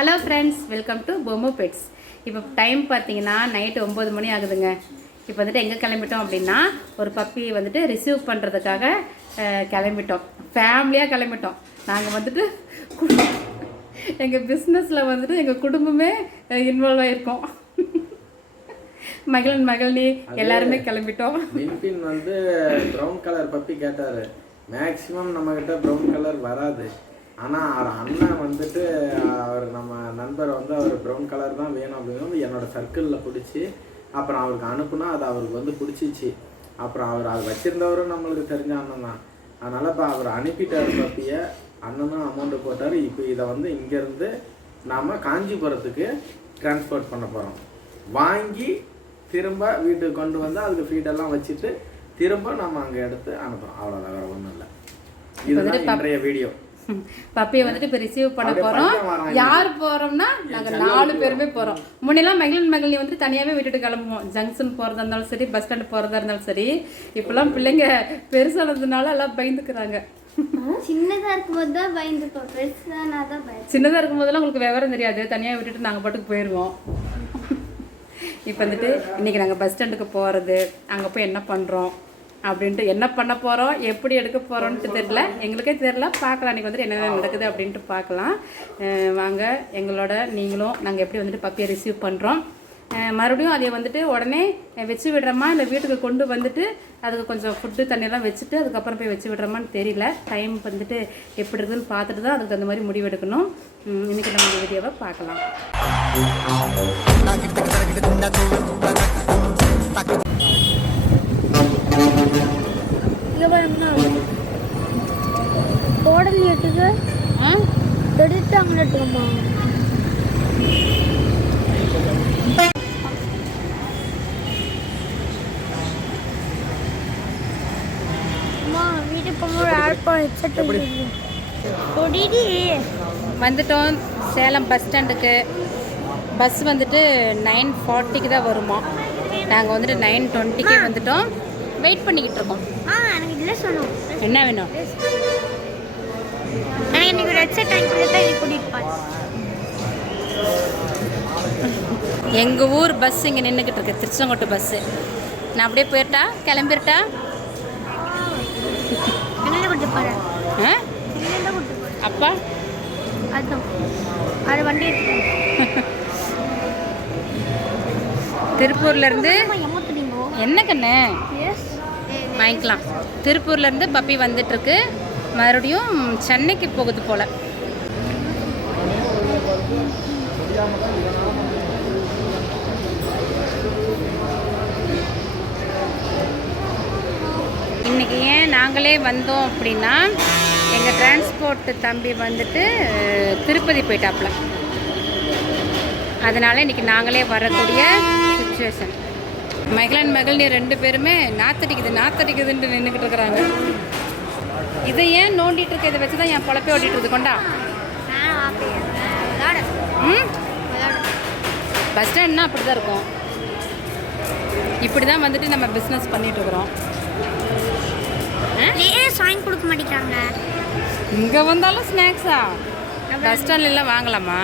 Hello friends, welcome to Bommu pets. இப்போ time பார்த்தீங்கன்னா night 9 மணி ஆகுதுங்க. இப்போ வந்துட்டு எங்கே கிளம்பிட்டோம் அப்படின்னா ஒரு பப்பியை வந்துட்டு ரிசீவ் பண்ணுறதுக்காக கிளம்பிட்டோம். ஃபேமிலியாக கிளம்பிட்டோம். நாங்கள் வந்துட்டு எங்கள் பிஸ்னஸில் வந்துட்டு எங்கள் குடும்பமே இன்வால்வ் ஆகிருக்கோம். மகிழ்நி எல்லாருமே கிளம்பிட்டோம். வின்பின் வந்து ப்ரௌன் கலர் பப்பி கேட்டார். மேக்ஸிமம் நம்மக்கிட்ட ப்ரௌன் கலர் வராது. ஆனால் அவர் அண்ணன் வந்துட்டு அவர் நம்ம நண்பர் வந்து அவர் ப்ரௌன் கலர் தான் வேணும் அப்படின்னு என்னோடய சர்க்கிளில் பிடிச்சி அப்புறம் அவருக்கு அனுப்புனா அது அவருக்கு வந்து பிடிச்சிச்சு. அப்புறம் அவர் அதை வச்சுருந்தவரும் நம்மளுக்கு தெரிஞ்ச அண்ணன் தான். அதனால் இப்போ அவர் அனுப்பிட்டார் பப்பியை. அண்ணனும் அமௌண்ட்டு போட்டார். இப்போ இதை வந்து இங்கேருந்து நாம் காஞ்சிபுரத்துக்கு டிரான்ஸ்போர்ட் பண்ண போகிறோம். வாங்கி திரும்ப வீட்டுக்கு கொண்டு வந்து அதுக்கு ஃபீடெல்லாம் வச்சுட்டு திரும்ப நம்ம அங்கே எடுத்து அனுப்புகிறோம். அவ்வளோதான், வேறு ஒன்றும் இல்லை. இதுதான் இன்றைய வீடியோ. பப்பியை வந்துட்டு இப்போ ரிசீவ் பண்ண போகிறோம். யார் போகிறோம்னா நாங்கள் 4 பேருமே போகிறோம். முன்னெல்லாம் மகிழ்நி வந்துட்டு தனியாகவே விட்டுட்டு கிளம்புவோம். ஜங்ஷன் போகிறதா இருந்தாலும் சரி, பஸ் ஸ்டாண்டு போகிறதா இருந்தாலும் சரி. இப்போல்லாம் பிள்ளைங்க பெருசானதுனால எல்லாம் பயந்துக்கிறாங்க. சின்னதாக இருக்கும்போது தான் பயந்துப்போம், பெருசானா தான் பயம். சின்னதாக இருக்கும்போதெல்லாம் உங்களுக்கு விவரம் தெரியாது, தனியாக விட்டுட்டு நாங்கள் பாட்டுக்கு போயிடுவோம். இப்போ வந்துட்டு இன்றைக்கி நாங்கள் பஸ் ஸ்டாண்டுக்கு போகிறது, அங்கே போய் என்ன பண்ணுறோம் அப்படின்ட்டு, என்ன பண்ண போகிறோம், எப்படி எடுக்க போகிறோன்ட்டு தெரில, எங்களுக்கே தெரில. பார்க்கலாம் இன்றைக்கி வந்துட்டு என்னென்ன நடக்குது அப்படின்ட்டு பார்க்கலாம். வாங்க எங்களோட நீங்களும் நாங்கள் எப்படி வந்துட்டு பப்பியை ரிசீவ் பண்ணுறோம். மறுபடியும் அதை வந்துட்டு உடனே வச்சு விடுறோமா இல்லை வீட்டுக்கு கொண்டு வந்துட்டு அதுக்கு கொஞ்சம் ஃபுட்டு தண்ணியெல்லாம் வச்சுட்டு அதுக்கப்புறம் போய் வச்சு விடுறோமான்னு தெரியல. டைம் வந்துட்டு எப்படி இருக்குதுன்னு பார்த்துட்டு தான் அதுக்கு தகுந்த மாதிரி முடிவெடுக்கணும். இன்றைக்கி நம்ம இந்த வீடியோவை பார்க்கலாம். போடல் எட்டுக்கு எடுத்து அங்கே எட்டுக்கம்மா. அம்மா வீட்டுக்கு போகும்போது ஆல்பம் ஹெட்செட் வந்துட்டோம் சேலம் பஸ் ஸ்டாண்டுக்கு. பஸ் வந்துட்டு 9:40க்கு தான் வருமா. நாங்கள் வந்துட்டு 9:20க்கே வந்துட்டோம். வெயிட் பண்ணிக்கிட்டு இருக்கோம். எனக்கு இதில் சொல்லணும் என்ன வேணும்? எனக்கு ஒரு ஹெட்செட் வாங்கி கொடுத்தா இது கூட்டிகிட்டு. எங்கள் ஊர் பஸ் இங்கே நின்றுக்கிட்டு இருக்கு, திருச்செங்கோட்டு பஸ்ஸு. நான் அப்படியே போயிட்டா, கிளம்பிட்டா. என்ன கூட்டிட்டு போகிறேன்? அப்பா அதுதான் அது வண்டி திருப்பூர்லேருந்து என்ன கண்ணு வாங்கிக்கலாம். திருப்பூர்லேருந்து பப்பி வந்துட்டுருக்கு. மறுபடியும் சென்னைக்கு போகுது போல். இன்றைக்கி ஏன் நாங்களே வந்தோம் அப்படின்னா, எங்கள் டிரான்ஸ்போர்ட் தம்பி வந்துட்டு திருப்பதி போயிட்டாப்புல. அதனால் இன்றைக்கி நாங்களே வரக்கூடிய சுச்சுவேஷன். மகிழ்நி 2 பேருமே நாத்தடிக்குதுன்ட்டு நின்றுக்கிட்டு இருக்கிறாங்க. இதை ஏன் நோண்டிகிட்டு இருக்க? இதை வச்சு தான் என் பொழப்பே ஓட்டிகிட்டு இருக்குது. கொண்டா பஸ் ஸ்டாண்ட்னா அப்படி தான் இருக்கும். இப்படி தான் வந்துட்டு நம்ம பிஸ்னஸ் பண்ணிகிட்ருக்குறோம். வாங்கி கொடுக்க மாட்டேங்கிறாங்க. இங்கே வந்தாலும் ஸ்நாக்ஸா? பஸ் ஸ்டாண்ட்லாம் வாங்கலாமா?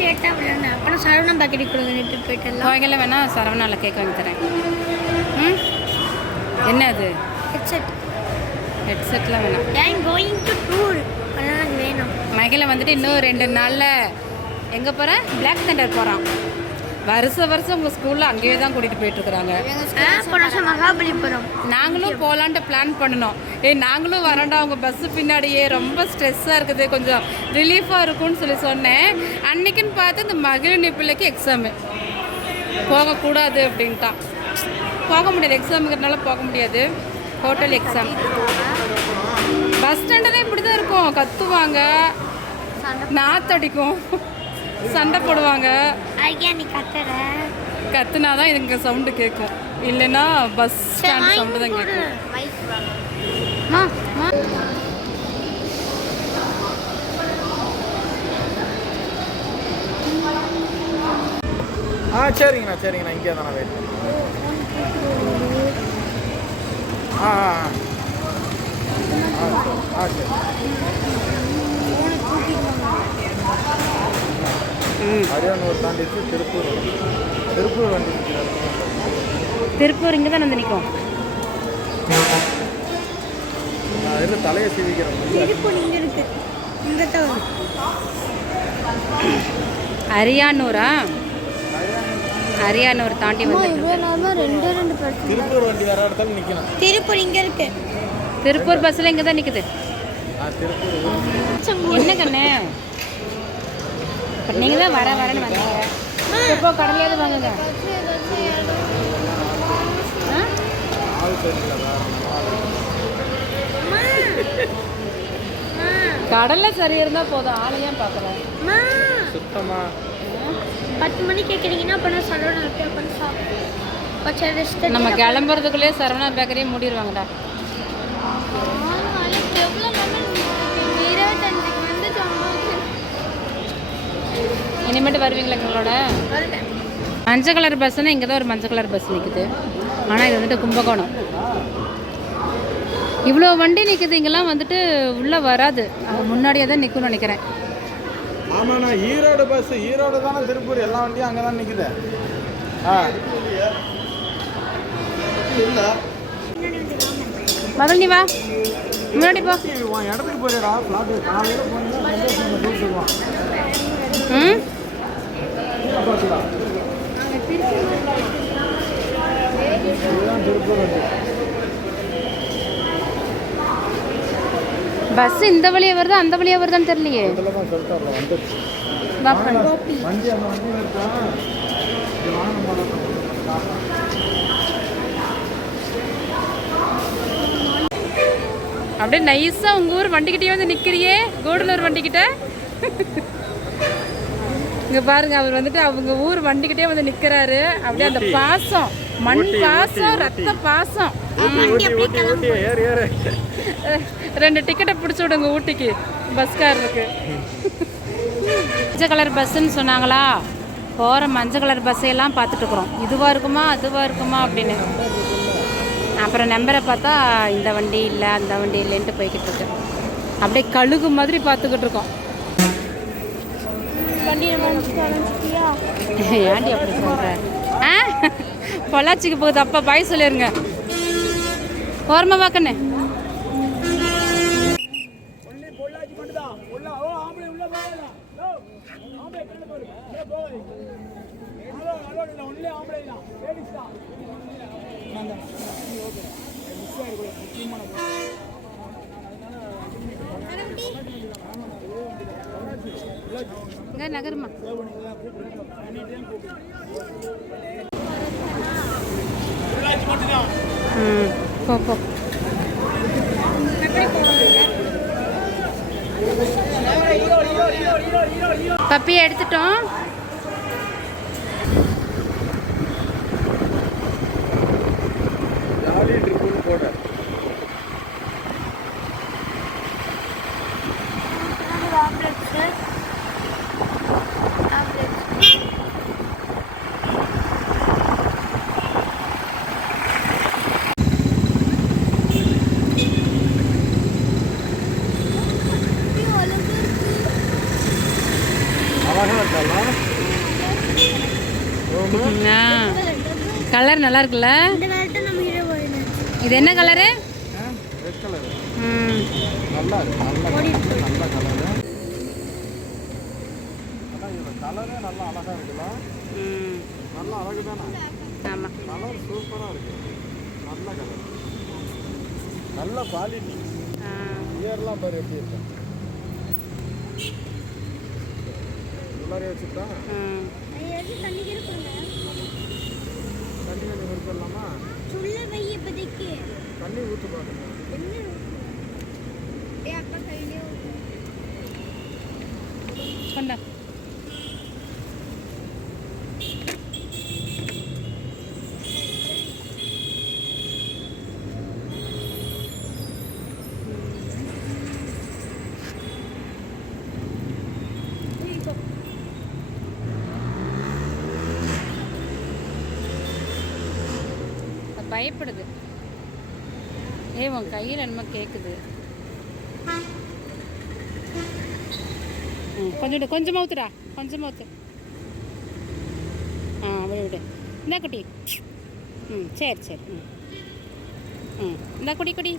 லேட்டாக விளையாடுங்க. அப்புறம் சரவணா பாக்கெட் கொடுங்க போயிட்டு கோயங்கெல்லாம் வேணால் சரவணாவில் கேக் வாங்கி தரேன். என்ன அது? ஹெட்செட்லாம் வேணாம். கோயிங் டு டூர் அதெல்லாம் வேணும். மகிழ வந்துட்டு இன்னும் 2 நாளில் எங்கே போகிறேன்? பிளாக் தண்டர் போகிறான். வருஷம் உங்கள் ஸ்கூலில் அங்கேயே தான் கூட்டிகிட்டு போயிட்டுருக்குறாங்க. மகாபலிபுரம் நாங்களும் போகலான்ட்டு பிளான் பண்ணினோம். நாங்களும் வரண்டா, உங்கள் பஸ்ஸு பின்னாடியே ரொம்ப ஸ்ட்ரெஸ்ஸாக இருக்குது, கொஞ்சம் ரிலீஃபாக இருக்கும்னு சொன்னேன். அன்றைக்கின்னு பார்த்து இந்த மகிழினி பிள்ளைக்கு எக்ஸாமு, போகக்கூடாது அப்படின்ட்டான். போக முடியாது, எக்ஸாமுங்கிறதுனால போக முடியாது. Hotel exam. பஸ் ஸ்டாண்டில் இப்படி தான் இருக்கும். கத்துவாங்க, நாத்தடிக்கும், சண்டை போடுவாங்க. கத்துனாதான் இதுங்க சவுண்டு கேட்கும், இல்லைன்னா பஸ் ஸ்டாண்ட் சவுண்டு தான் கேட்கும். சரிங்கண்ணா இங்கே தானே வெயிட். சரி. ம். அரியானூர் தாண்டிட்டு திருப்பூர் திருப்பூர் வண்டி நிற்கிறாரு. திருப்பூர் இங்கே தான் வந்து நிற்கும். நான் எதுவும் தலையை சீவிக்கிறேன். திருப்பூர் இங்கே இருக்கு. இங்கே தான் அரியானூரா? அரியானூர் தாண்டி வந்து இவ்வளோ நேரமாக ரெண்டு பர்சன்ட். திருப்பூர் வண்டி வர இடத்துல நிற்கணும். திருப்பூர் இங்கே இருக்கு. திருப்பூர் பஸ்ஸில் இங்கே தான் நிற்குது. திருப்பூர் என்ன கண்ணு இப்போ நீங்கள் தான் வரேன்னு வந்தீங்க. இப்போ கடலையாவது வாங்குங்க. ஆ? ஆள் சரியில்லை. கடலை சரியாக இருந்தால் போதும். ஆளையும் பார்க்குறேன் சுத்தமாக 10 மணி கேட்குறீங்கன்னா அப்போ நான் சரவணா போய் உட்காந்து சாப்பிடுவேன். நம்ம கிளம்புறதுக்குள்ளேயே சரவணா பேக்கரியே மூடிடுவாங்கடா. எவ்வளோ நேரம் 25க்கு வந்து இனிமேட்டு வருவீங்களா எங்களோட? வருவேன். மஞ்சள் கலர் பஸ்ஸுன்னா இங்கே தான் ஒரு மஞ்சள் கலர் பஸ் நிற்குது. ஆனால் இது வந்துட்டு கும்பகோணம். இவ்வளோ வண்டி நிற்குது. இங்கெல்லாம் வந்துட்டு உள்ளே வராது. அது முன்னாடியே தான் நிற்கும்னு நினைக்கிறேன். ஆமாண்ணா, ஈரோடு பஸ். ஈரோடு தானே திருப்பூர். எல்லா வண்டியும் அங்கே தான் நிற்குது. இல்லை மகள் நீ வா, முன்னாடி போ. உன் இடத்துக்கு போயிடா. ஃப்ளாட்டு காலையில் போனீங்கன்னா ம், பார்த்துக்கலாம். இதுதான் திருப்பூர் வண்டி. பஸ் இந்த வழியாக வருதா அந்த வழியாக வருதான்னு தெரியலையே. இதில் தான் சொல்லிட்டாரு வந்துடுச்சு. வண்டி அந்த வண்டி இருக்கா? இது வாங்க. அப்படியே நைஸாக உங்கள் ஊர் வண்டிக்கிட்டே வந்து நிற்கிறியே, கூடலூர் வண்டிக்கிட்ட. இங்கே பாருங்க, அவர் வந்துட்டு அவங்க ஊர் வண்டிக்கிட்டே வந்து நிற்கிறாரு. அப்படியே அந்த பாசம், மண் பாசம், ரத்த பாசம். ஏறு 2 டிக்கெட்டை பிடிச்சி விடுங்க ஊட்டிக்கு பஸ்காரருக்கு. மஞ்சள் கலர் பஸ்ஸுன்னு சொன்னாங்களா, போகிற மஞ்சள் கலர் பஸ்ஸையெல்லாம் பார்த்துட்ருக்குறோம். இதுவாக இருக்குமா அதுவாக இருக்குமா அப்படின்னு. அப்புறம் நம்பரை பார்த்தா இந்த வண்டி இல்லை அந்த வண்டி இல்லைன்ட்டு போய்கிட்டு இருக்கு. அப்படியே கழுகு மாதிரி பார்த்துக்கிட்டு இருக்கோம். ஏன்டி அப்படி சொல்கிற? பொள்ளாச்சிக்கு போகுது. அப்பா பாய் சொல்லிடுங்க. ஓரமாக வாக்கண்ணு. இங்கே நகருமா. போ போ. பப்பியை எடுத்துட்டோம். கலர் நல்லா இருக்குல்ல? இது என்ன கலரு? Red colour. ம், நல்லா இருக்கு. நல்ல கலரு. கலரே நல்லா அழகாக இருக்குல்ல? ம், நல்லா அழகு தானே? ஆமாம். கலர் சூப்பராக இருக்கு. நல்ல கலர், நல்ல குவாலிட்டி. இயர்லாம் பாரு எப்படி இருக்கு. உள்ளாரே வச்சுட்டா தண்ணி கொஞ்சம் கொடுத்துடலாமா? தண்ணி ஊற்று பாருங்க. கொண்டா. பயப்படுது. உன் கையில் என்னமோ கேட்குது. கொஞ்சம் கொஞ்சமாக ஊற்றுடா, கொஞ்சமாக ஊற்று. விடு விடு. இந்த குட்டி. சரி சரி. இந்த குடி குடி.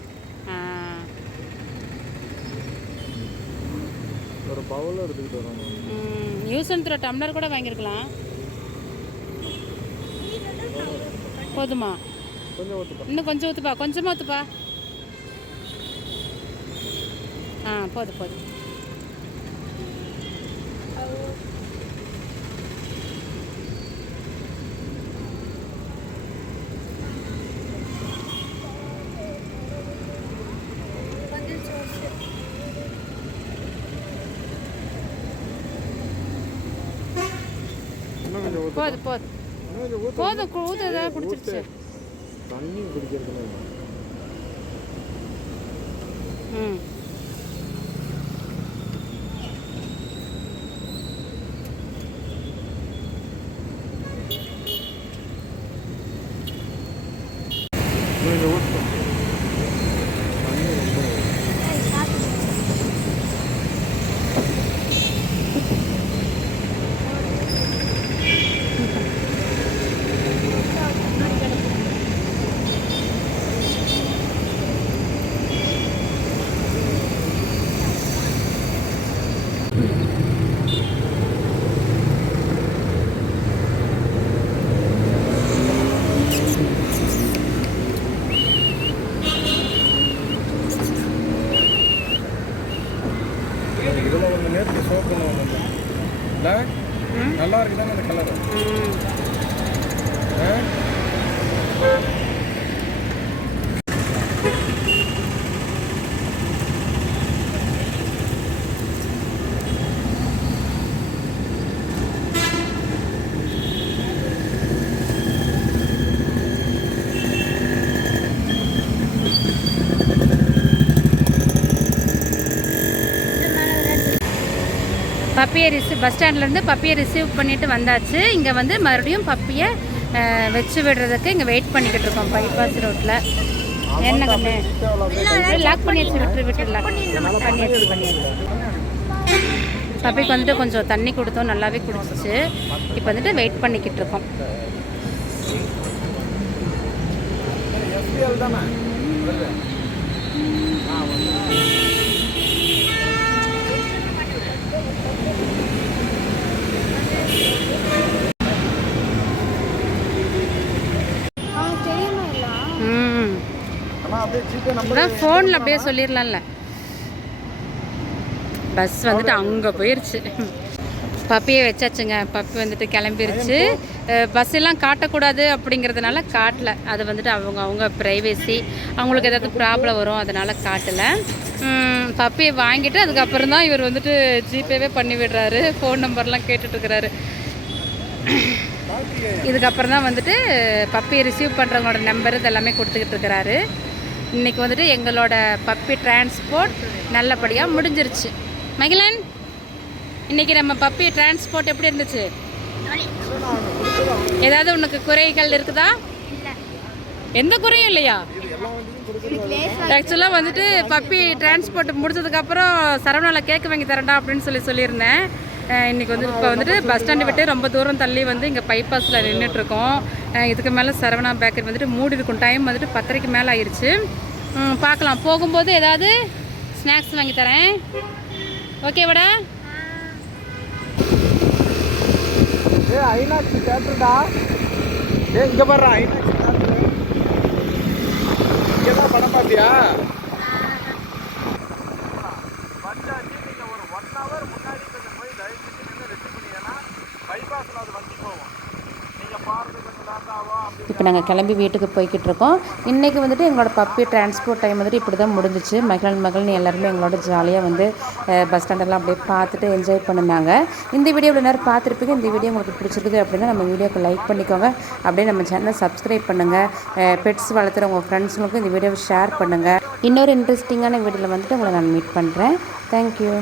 ஒரு பவுல் எடுத்துக்கிட்டு வரணும். யூஸ் அண்ட் த்ரோ டம்ளர் கூட வாங்கியிருக்கலாம். போதுமா? கொஞ்சம் ஊற்றுப்பா. இன்னும் கொஞ்சம் ஊற்றுப்பா, கொஞ்சமாக ஊற்றுப்பா. போதும் போதும். போதும் போதும் போதும். ஊற்றுதான் குடிச்சிருச்சு. தண்ணி குடிக்கிறது. நல்லா இருக்குதானே அந்த கலர்? பப்பியை பஸ் ஸ்டாண்ட்லேருந்து பப்பியை ரிசீவ் பண்ணிவிட்டு வந்தாச்சு. இங்கே வந்து மறுபடியும் பப்பியை வச்சு விடுறதுக்கு இங்கே வெயிட் பண்ணிக்கிட்டு இருக்கோம் பைபாஸ் ரோட்டில். என்ன கண்ணு லாக் பண்ணி வச்சு விட்டுடலாம். பண்ணியாச்சு. பப்பிக்கு வந்துட்டு கொஞ்சம் தண்ணி கொடுத்தோம், நல்லாவே குடிச்சிச்சு. இப்போ வந்துட்டு வெயிட் பண்ணிக்கிட்டு இருக்கோம். ஃபோனில் அப்படியே சொல்லிடலாம்ல. பஸ் வந்துட்டு அங்கே போயிடுச்சு. பப்பியை வச்சாச்சுங்க. பப்பி வந்துட்டு கிளம்பிருச்சு. பஸ் எல்லாம் காட்டக்கூடாது அப்படிங்கிறதுனால காட்டலை. அது வந்துட்டு அவங்க ப்ரைவேசி, அவங்களுக்கு ஏதாவது ப்ராப்ளம் வரும், அதனால் காட்டலை. பப்பியை வாங்கிட்டு அதுக்கப்புறம் தான் இவர் வந்துட்டு ஜிபேவே பண்ணி விடுறாரு. ஃபோன் நம்பர்லாம் கேட்டுட்ருக்கிறாரு. இதுக்கப்புறம் தான் வந்துட்டு பப்பியை ரிசீவ் பண்ணுறவங்களோட நம்பர் இதெல்லாமே கொடுத்துக்கிட்டு இருக்கிறாரு. இன்றைக்கி வந்துட்டு எங்களோட பப்பி டிரான்ஸ்போர்ட் நல்லபடியாக முடிஞ்சிருச்சு. மகிழன், இன்றைக்கி நம்ம பப்பி டிரான்ஸ்போர்ட் எப்படி இருந்துச்சு? ஏதாவது உனக்கு குறைகள் இருக்குதா? எந்த குறையும் இல்லையா? ஆக்சுவலாக வந்துட்டு பப்பி டிரான்ஸ்போர்ட் முடிச்சதுக்கப்புறம் சரவணாவில் கேக்கு வாங்கி தரேன்டா அப்படின்னு சொல்லியிருந்தேன். இன்றைக்கி வந்து இப்போ வந்துட்டு பஸ் ஸ்டாண்டு விட்டு ரொம்ப தூரம் தள்ளி வந்து இங்கே பைபாஸில் நின்றுட்டுருக்கோம். இதுக்கு மேலே சரவணா பேக்கரி வந்துட்டு மூடி இருக்கும். டைம் வந்துட்டு 10:30 மேலே ஆயிடுச்சு. பார்க்கலாம், போகும்போது ஏதாவது ஸ்நாக்ஸ் வாங்கி தரேன். ஓகேவாடா? ஐநாக்ஸ் தியேட்டர்டா. இங்கே பாரு, ஐநாக்ஸ் தியேட்டர். இங்கே தான் படம் பார்த்தியா? இப்போ நாங்கள் கிளம்பி வீட்டுக்கு போய்கிட்டு இருக்கோம். இன்றைக்கி வந்துட்டு எங்களோட பப்பி டிரான்ஸ்போர்ட் டைம் வந்துட்டு இப்படி தான் முடிஞ்சிச்சு. மகள்னு எல்லாருமே எங்களோட ஜாலியாக வந்து பஸ் ஸ்டாண்டெல்லாம் அப்படியே பார்த்துட்டு என்ஜாய் பண்ணினாங்க. இந்த வீடியோ இவ்வளோ நேரம் பார்த்துருப்பீங்க. இந்த வீடியோ உங்களுக்கு பிடிச்சிருக்குது அப்படின்னா நம்ம வீடியோக்கு லைக் பண்ணிக்கோங்க. அப்படியே நம்ம சேனலை சப்ஸ்கிரைப் பண்ணுங்கள். பெட்ஸ் வளர்த்துற உங்கள் ஃப்ரெண்ட்ஸுங்களுக்கும் இந்த வீடியோவை ஷேர் பண்ணுங்கள். இன்னொரு இன்ட்ரெஸ்டிங்கான வீடியோவில் வந்துட்டு உங்களை நான் மீட் பண்ணுறேன். தேங்க்யூ.